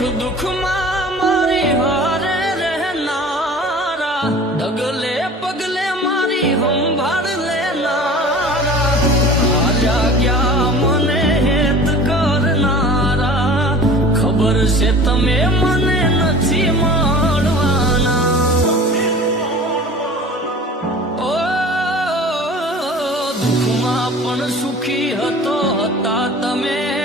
દુઃખમાં મારી હારે રહેનારા, ડગલે પગલે મારી સંભાળ લેનારા, આલ્યા ગયા મને હેત કરનારા, ખબર છે તમે મને નથી મળવાના. ઓ દુઃખમાં પણ સુખી હતા તમે.